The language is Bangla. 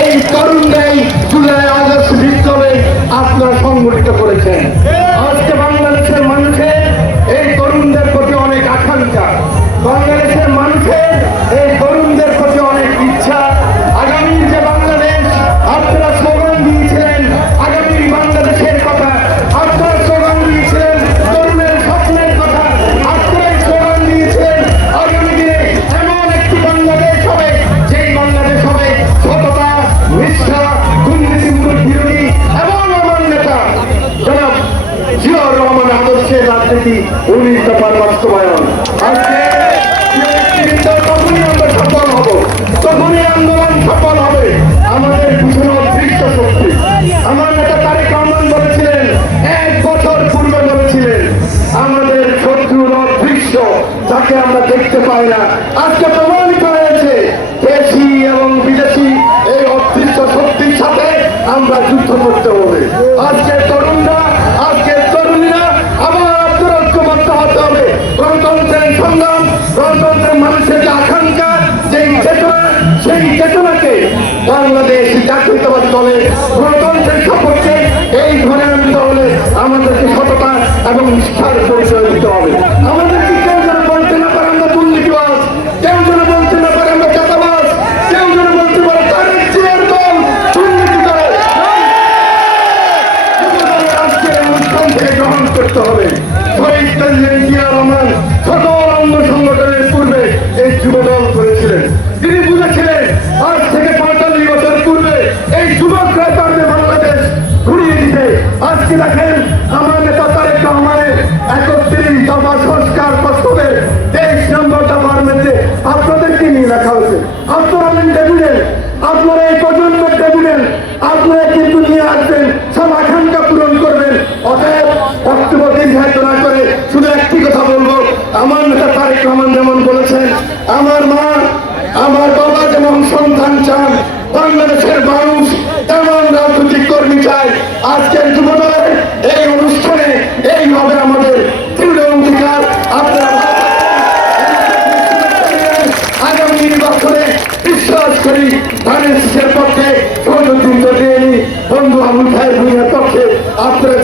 এই তরুণরাই জুলাই আগস্ট বিপ্লবে আপনারা সংগঠিত করেছেন। আজকে বাংলাদেশের মানুষের, এই তরুণদের প্রতি অনেক আকাঙ্ক্ষা। বাংলাদেশের মানুষের এই রাজনীতি উনিশ দফার বাস্তবায়ন। আমরা আন্দোলন হবে। আমাদের বলেছিলেন বলেছিলেন, আমাদের যাকে আমরা দেখতে পাই না। আজকে এবং বিদেশি এই শক্তির সাথে আমরা যুদ্ধ করতে হবে। আজকে তরুণরা বাংলাদেশ জাতীয়তাবাদ দলে গণতন্ত্রের সপক্ষে এই ধরে হলে আমাদেরকে সততা এবং নিষ্ঠার পরিচয় দিতে হবে। আমাদেরকে আমরা আমরা বলতে দল গ্রহণ করতে হবে। আজকে দেখেন আমার নেতা তারেক রহমানের একত্রিশ দফা সংস্কার প্রস্তাবের তেইশ নম্বর দফার মধ্যে আপনাদেরকে নিয়ে রাখা হয়েছে? আপনারা আপনারা এই প্রজন্মের আপনারা কিন্তু নিয়ে আসবেন, সব আকাঙ্ক্ষা পূরণ করবেন। অতএব করে শুধু একটি কথা বলব। আমার নেতা তারেক রহমান যেমন বলেছেন, আমার মা, আমার বাবা যেমন সন্তান চান, বাংলাদেশের মানুষ তেমন রাজনৈতিক কর্মী চায়। আজকের যুবদলের নির্বাচনে বিশ্বাস করি ধানের শীষের পক্ষে সৌরদ্দিন চৌধুরী বন্ধু আবুল ভূমির পক্ষে আপনারা